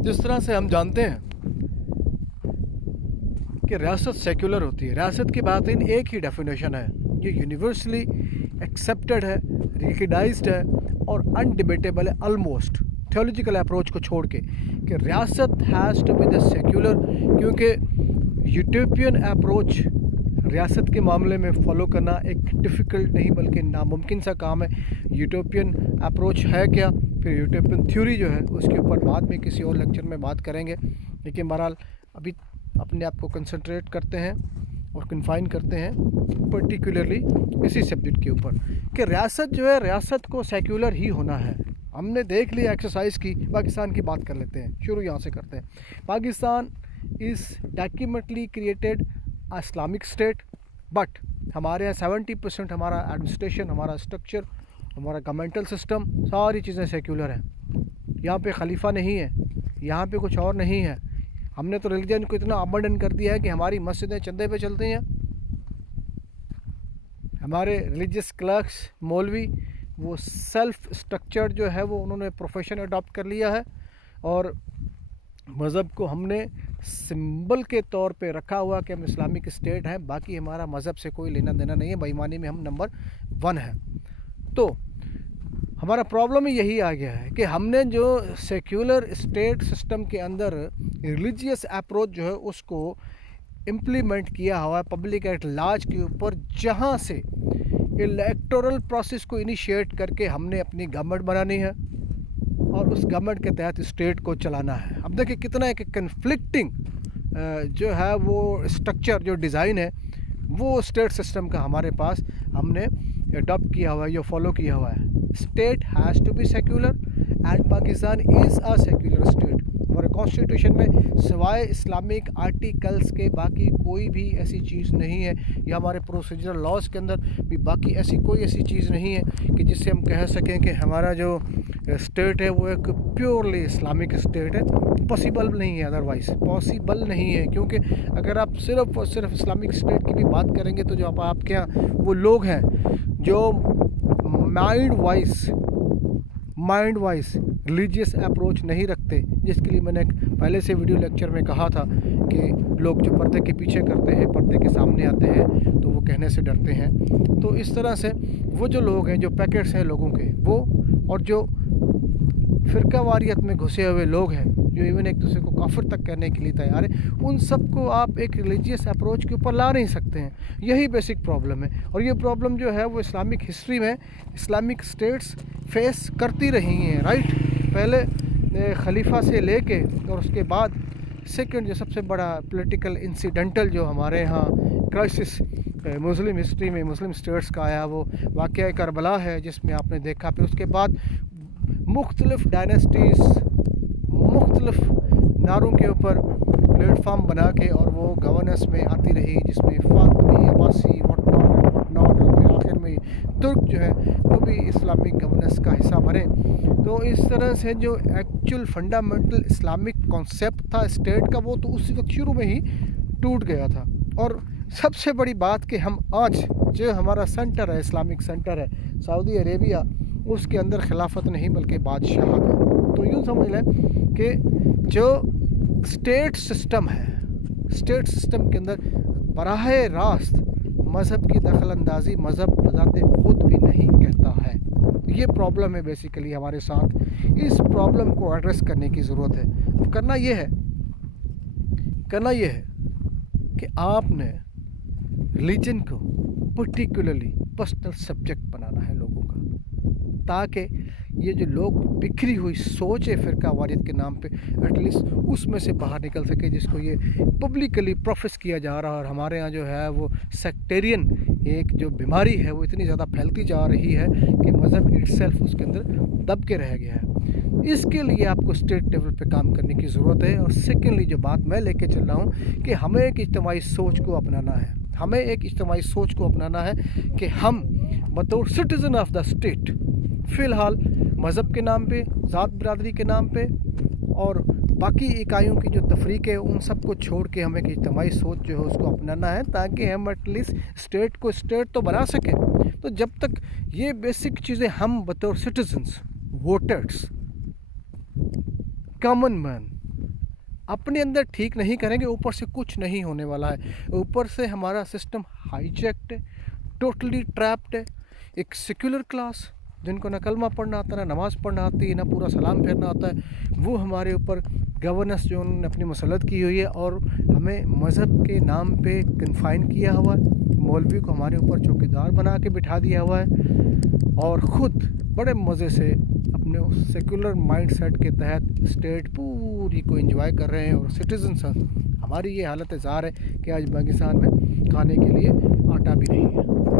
जिस तरह से हम जानते हैं कि रियासत सेक्युलर होती है, रियासत की बात इन एक ही डेफिनेशन है, ये यूनिवर्सली एक्सेप्टेड है, रिकग्नाइज्ड है और अनडिबेटेबल है ऑलमोस्ट, थियोलॉजिकल अप्रोच को छोड़ के, कि रियासत has to be the secular, क्योंकि यूटोपियन अप्रोच रियासत के मामले में फ़ॉलो करना एक डिफ़िकल्ट नहीं बल्कि नामुमकिन सा काम है। यूटोपियन अप्रोच है क्या, फिर यूटोपियन थ्योरी जो है उसके ऊपर बाद में किसी और लेक्चर में बात करेंगे, लेकिन बहरहाल अभी अपने आप को कंसंट्रेट करते हैं और कन्फाइन करते हैं पर्टिकुलरली इसी सब्जेक्ट के ऊपर कि रियासत जो है, रियासत को सेक्युलर ही होना है। हमने देख लिया एक्सरसाइज की, पाकिस्तान की बात कर लेते हैं, शुरू यहाँ से करते हैं। Pakistan is documentally created Islamic state, but हमारे यहाँ 70% हमारा एडमिनिस्ट्रेशन, हमारा स्ट्रक्चर, हमारा गवर्नमेंटल सिस्टम, सारी चीज़ें सेक्युलर हैं। यहाँ पे खलीफा नहीं है, यहाँ पे कुछ और नहीं है। हमने तो रिलीजन को इतना अबंडन कर दिया है कि हमारी मस्जिदें चंदे पे चलती हैं, हमारे रिलीजियस क्लर्क्स मौलवी वो सेल्फ स्ट्रक्चर जो है वो उन्होंने प्रोफेशन अडॉप्ट कर लिया है, और मज़हब को हमने सिंबल के तौर पे रखा हुआ कि हम इस्लामिक स्टेट हैं, बाकी हमारा मज़हब से कोई लेना देना नहीं है, बेईमानी में हम नंबर 1 है। तो हमारा प्रॉब्लम यही आ गया है कि हमने जो सेक्युलर स्टेट सिस्टम के अंदर रिलीजियस अप्रोच जो है उसको इम्प्लीमेंट किया हुआ है पब्लिक एट लार्ज के ऊपर, जहाँ से इलेक्टोरल प्रोसेस को इनिशिएट करके हमने अपनी गवर्नमेंट बनानी है और उस गवर्नमेंट के तहत स्टेट को चलाना है। अब देखिए कितना एक कन्फ्लिक्टिंग जो है वो स्ट्रक्चर, जो डिज़ाइन है वो स्टेट सिस्टम का हमारे पास हमने अडॉप्ट किया हुआ है, ये फॉलो किया हुआ है। State has to be secular and Pakistan is a secular state. हमारे कॉन्स्टिट्यूशन में सिवाय इस्लामिक आर्टिकल्स के बाकी कोई भी ऐसी चीज़ नहीं है, या हमारे प्रोसीजरल लॉज के अंदर भी बाकी ऐसी कोई ऐसी चीज़ नहीं है कि जिससे हम कह सकें कि हमारा जो स्टेट है वो एक प्योरली इस्लामिक स्टेट है। पॉसिबल नहीं है, अदरवाइज़ पॉसिबल नहीं है, क्योंकि अगर आप सिर्फ और सिर्फ इस्लामिक स्टेट की भी बात करेंगे तो जो आपके यहाँ वो लोग हैं जो माइंड वाइज रिलीजियस अप्रोच नहीं रखते, जिसके लिए मैंने पहले से वीडियो लेक्चर में कहा था कि लोग जो पर्दे के पीछे करते हैं, पर्दे के सामने आते हैं तो वो कहने से डरते हैं। तो इस तरह से वो जो लोग हैं, जो पैकेट्स हैं लोगों के वो, और जो फ़िरका वारियत में घुसे हुए लोग हैं जो इवन एक दूसरे को काफिर तक कहने के लिए तैयार है, उन सबको आप एक रिलीजियस अप्रोच के ऊपर ला नहीं सकते हैं। यही बेसिक प्रॉब्लम है, और ये प्रॉब्लम जो है वो इस्लामिक हिस्ट्री में इस्लामिक स्टेट्स फेस करती रही हैं। राइट, पहले खलीफा से लेके और उसके बाद सेकंड जो सबसे बड़ा पॉलिटिकल इंसिडेंटल जो हमारे यहाँ क्राइसिस मुस्लिम हिस्ट्री में मुस्लिम स्टेट्स का आया वो वाक़या करबला है, जिसमें आपने देखा। फिर उसके बाद मुख्तलिफ डायनेस्टीज़ मुख्तलिफ नारों के ऊपर प्लेटफार्म बना के और वो गवर्नेंस में आती रही, जिसमें फातमी, अब्बासी, वटनॉट और फिर आखिर में तुर्क जो है वो भी इस्लामिक गवर्नेंस का हिस्सा बने। तो इस तरह से जो एक्चुअल फंडामेंटल इस्लामिक कॉन्सेप्ट था स्टेट का, वो तो उसी वक्त शुरू में ही टूट गया था। और सबसे बड़ी बात कि हम आज जो हमारा सेंटर है, इस्लामिक सेंटर है सऊदी अरेबिया, उसके अंदर खिलाफत नहीं बल्कि बादशाहत है। तो यूँ समझ लें कि जो स्टेट सिस्टम है, स्टेट सिस्टम के अंदर बराह रास्त मज़हब की दखल अंदाज़ी मज़हब बज़ाते खुद भी नहीं कहता है। ये प्रॉब्लम है बेसिकली हमारे साथ। इस प्रॉब्लम को एड्रेस करने की ज़रूरत है। अब करना ये है कि आपने रिलीजन को पर्टिकुलरली पर्सनल सब्जेक्ट बनाना है लोगों का, ताकि ये जो लोग बिखरी हुई सोच है फ़िरका वारियत के नाम पे एटलीस्ट उसमें से बाहर निकल सके, जिसको ये पब्लिकली प्रोफेस किया जा रहा है। और हमारे यहाँ जो है वो सेक्टेरियन एक जो बीमारी है वो इतनी ज़्यादा फैलती जा रही है कि मज़हब इटसेल्फ उसके अंदर दब के रह गया है। इसके लिए आपको स्टेट लेवल पे काम करने की ज़रूरत है। और सेकेंडली जो बात मैं लेके चल रहा हूँ कि हमें एक इज्तिमाई सोच को अपनाना है, हमें एक इज्तिमाई सोच को अपनाना है कि हम बतौर सिटीज़न ऑफ द स्टेट फ़िलहाल मज़हब के नाम पे, ज़ात बिरादरी के नाम पे और बाकी इकाइयों की जो तफरीक है उन सब को छोड़ के हमें एक इज्तिमाई सोच जो है उसको अपनाना है, ताकि हम एटलीस्ट स्टेट को स्टेट तो बना सकें। तो जब तक ये बेसिक चीज़ें हम बतौर सिटीजन्स, वोटर्स, कॉमन मैन अपने अंदर ठीक नहीं करेंगे, ऊपर से कुछ नहीं होने वाला है। ऊपर से हमारा सिस्टम हाईजैक्ड है, टोटली ट्रैप्ड है। एक सेक्युलर क्लास जिनको ना कलमा पढ़ना आता, ना नमाज़ पढ़ना आती है, ना पूरा सलाम फेरना आता है, वो हमारे ऊपर गवर्नेंस जो उन्होंने अपनी मसलत की हुई है और हमें मज़हब के नाम पे कन्फाइन किया हुआ है। मौलवी को हमारे ऊपर चौकीदार बना के बिठा दिया हुआ है और ख़ुद बड़े मज़े से अपने उस सेकुलर माइंड सेट के तहत स्टेट पूरी को एंजॉय कर रहे हैं। और सिटीजन्स हमारी ये हालत ज़ाहिर है कि आज पाकिस्तान में खाने के लिए आटा भी नहीं है।